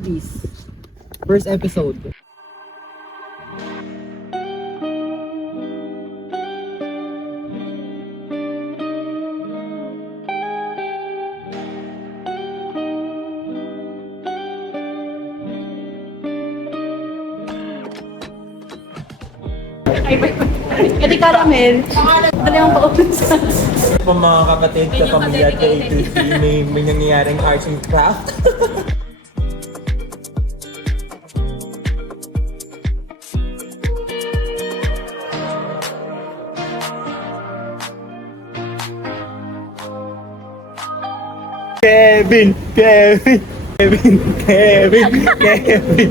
Abis. First episode. Kasi caramel. Dali ang pausa. Po mga kapatid sa pamilya at A2C, may nangyayaring arts and craft. Kevin! Kevin! Kevin! Kevin! Kevin!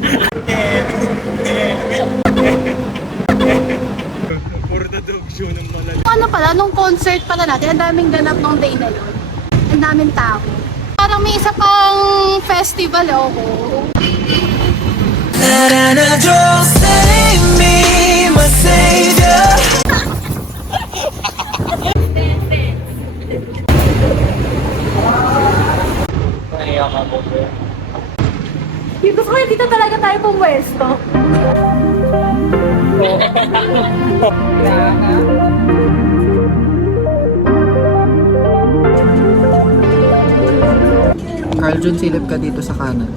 Puro na dog show ng malala. Ano pala, nung concert pala natin, ang daming ganap nung day na yun. Ang daming tao. Parang may isa pang festival, oh. 나라나줘 save me my savior. Naiyak ako. Gusto ko yun, dito talaga tayo pumwesto. Carl Jun, silip ka dito sa kanan.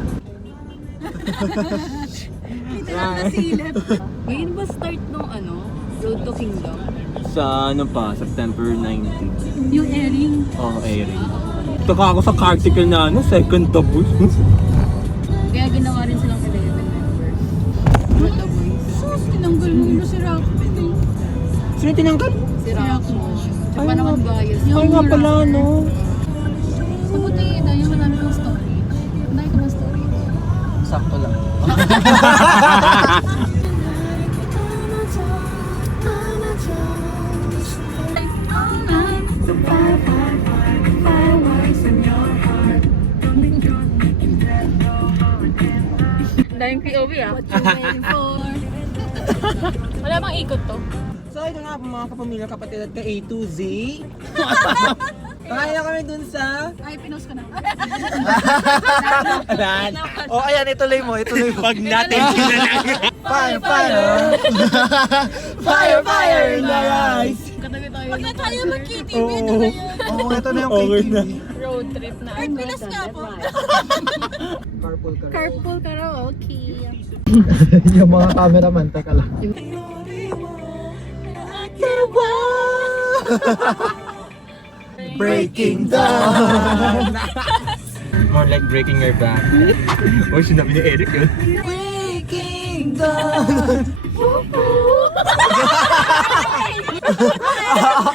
Ngayon ba start nung Road to Kingdom? Sa ano pa, September 19. Yung airing. Airing. Taka ako sa Cartical na second tapos. Kaya ginawa rin silang 11 members. For the boys. Tinanggal mo si Rock. Sino tinanggal? Si Rako. Siya pa naman bias. Ay nga pala, no? Sa buti na yung marami kong story. Marami ko ng story. Sakto lang. Dahil POV What you waiting for? Wala bang ikot to? So ito nga po mga kapamilya, kapatid at ka A to Z. Kaya kami dun sa... Ay, pinost ko na. Ayan, ituloy mo. Pag natin sinalang. Fire, fire! Fire, fire in the eyes! Katabi tayo. Pag na tayo mag-KTV, Oo. Oo, ito na yung Okay na. road trip na. Ay, pinost nga po. Carpool ka. Carpool karaoke. Yung mga cameraman, teka lang. Breaking down! More like breaking your back. Oh, sinabi ni Eric yun. Breaking down!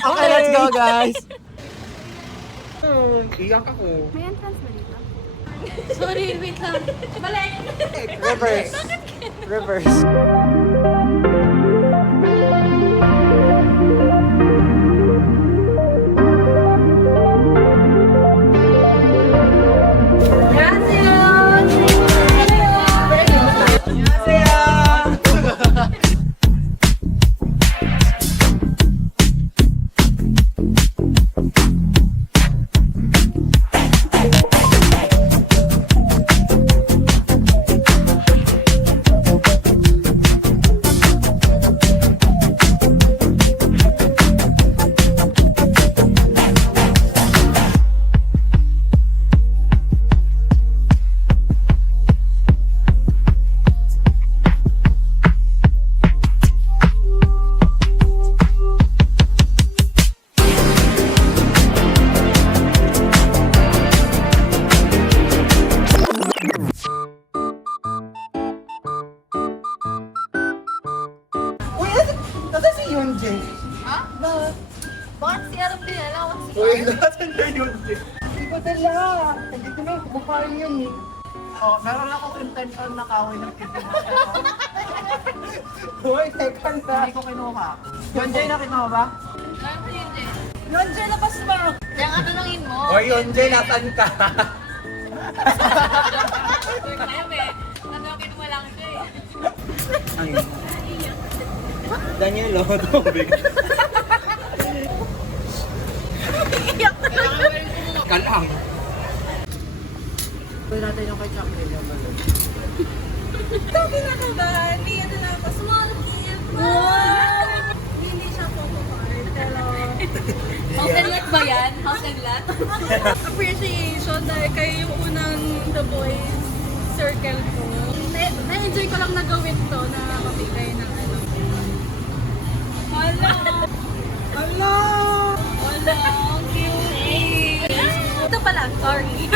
Okay, let's go guys! Iyak ako. May entrance ba dito? Sorry, wait lang. Balik! Reverse. Reverse. Nasaan si Yonje? Bakit si Arap din? Alam ko si Uy, nasaan na Yonje? Hindi ko dala. Nandito na, kumakain yun eh. Oh, meron akong intention na kawin ng kitty mo. Uy, teka na. Hindi ko kinuha. Yonje, na kinuha ba? Yonje, labas mo! Kaya nga tanongin mo. O Yonje, nasaan ka? Tanongin mo lang siya eh. Ayun. Daniel, oh, tubig. Ka lang. Pwede natin yung kay Chuck Miguel. Appreciation dahil kayo yung unang The Boys circle ko. Na-enjoy ko lang na gawin to na mabigay ng ano. Hala! Hala! Hala! Ang cute! Ito pala, sorry.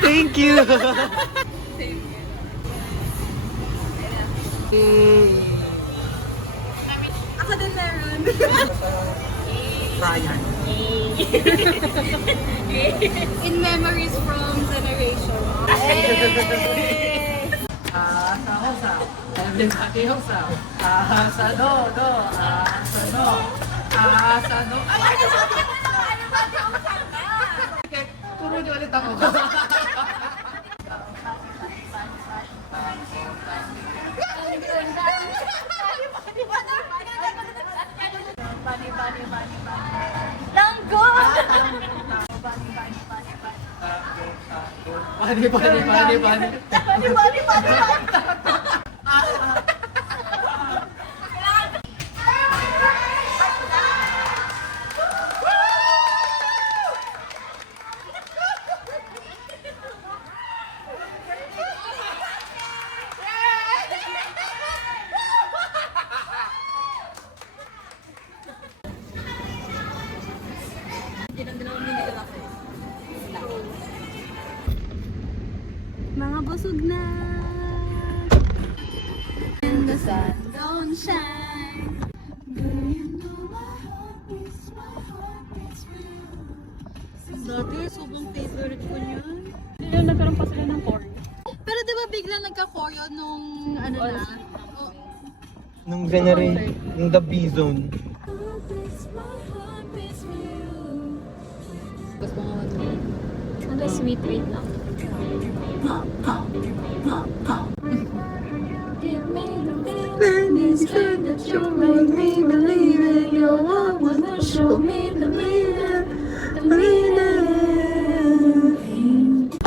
Thank you! Thank you. Ako din meron. Ryan. In memories from generation. Sa everybody hosa. Sa do. Sa do. Sa do. Okay, turo niyo ulit ako. Langgo! Bani. Mga busog na. And the sun don't shine. Dati, sobrang favorite ko yun. Hindi na nagkaroon pa sila ng choreo. Pero di ba biglang nagka-choreo nung ano na? Oh, Nung ganyan yung The B-Zone. gusto mo ano sweet wait lang.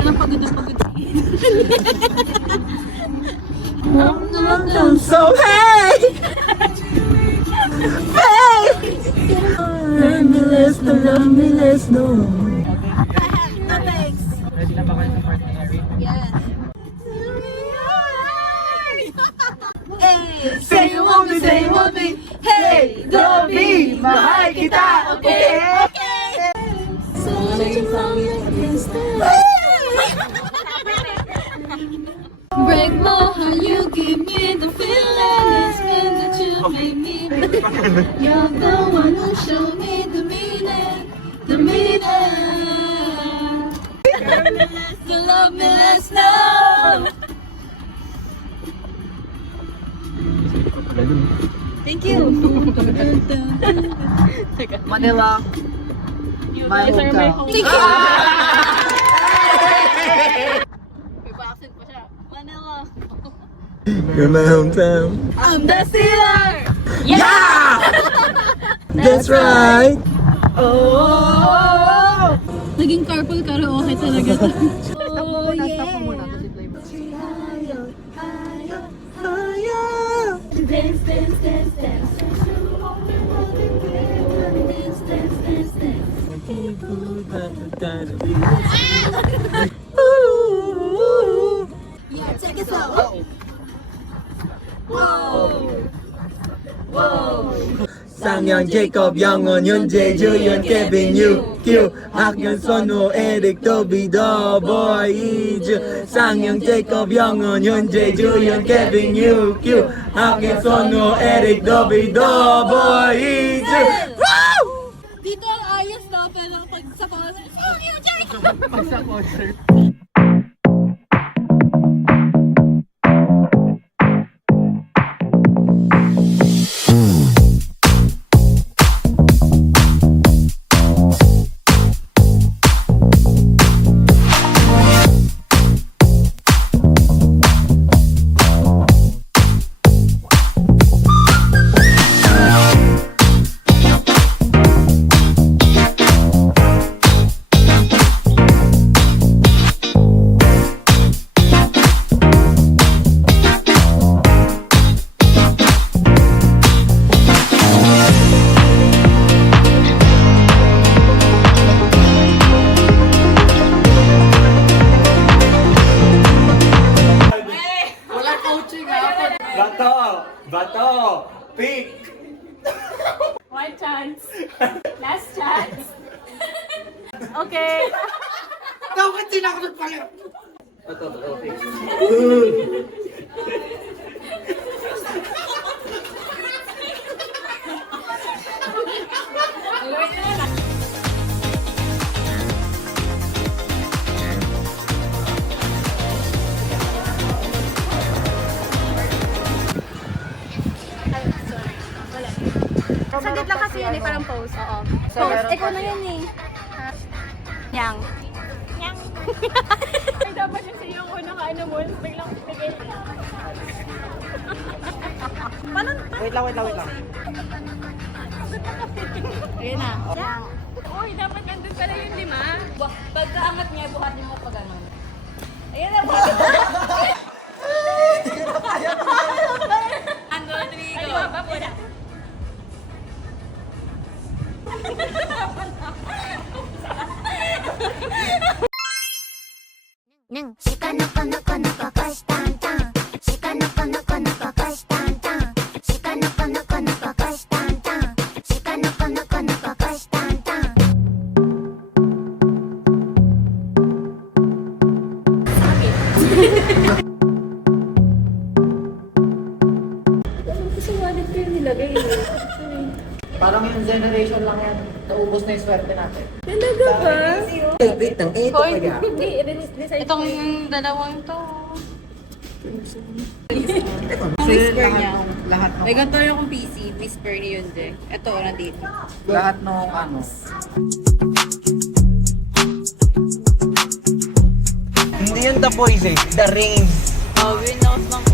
Anong pagod na pagod? So hey! Ready na ba kayo sa part ni Eric? Yes. Say you want me. Hey, Dobby, mahal kita, okay? Break my heart, you give me the feeling. It's been that you made me. You're the one who showed me the meaning. The meaning. To love me less now. Thank you. Manila. My hometown. Thank you. May pa-accent pa siya. Manila. You're my hometown. I'm the sealer. Yeah! That's right! Oh! Naging carpool karaoke talaga to. Oh, Stop mo muna. Dance, dance, dance, dance. Dance, dance, dance, dance. Yeah, check us out. Whoa. Whoa. 쌍양 제이콥 영원 현재 주연 케빈 유큐 학연 선호 에릭 도비 더보이 이즈 쌍양 제이콥 영원 현재 주연 케빈 유큐 학연 선호 에릭 도비 더보이 이즈 Dito ang ayos na, pero pag sa concert, oh, you Jacob! Pag sa concert. Bato! Pick! One chance. Last chance. Okay. Dapat din ako nagpala. Bato, pick. Saglit lang kasi yun eh, parang pose. Oo. Pose. Ikaw na yan eh. Yang. Yang. Ay, dapat yung sa'yo ko naka-ano mo, biglang tigil. Wait lang. Ayun na. Yang. Uy, dapat nandun pala yung 5. Pagkaangat niya, buhatin mo pa ganun. Ayan na, buhatin mo. Ano, Rodrigo? Ano ba, Pura? Shika no ko no ko no ko ko stan tan. Shika no ko no ko no ko ko stan tan. Shika no ko no ko no ko ko stan tan. Shika no ko no ko no ko ko stan tan. Kasi wallet ko yung nilagay. Parang yung generation lang yan. Naubos na yung swerte natin. Talaga ba? Wait lang, ito Hoy, kaya. Hindi, i-decide Itong dalawang to. Whisper niya. Lahat ng, May ganito yung PC, whisper ni yun din. Ito, nandito. lahat ng ano. Hindi yun the boys eh, the rain. Winos ng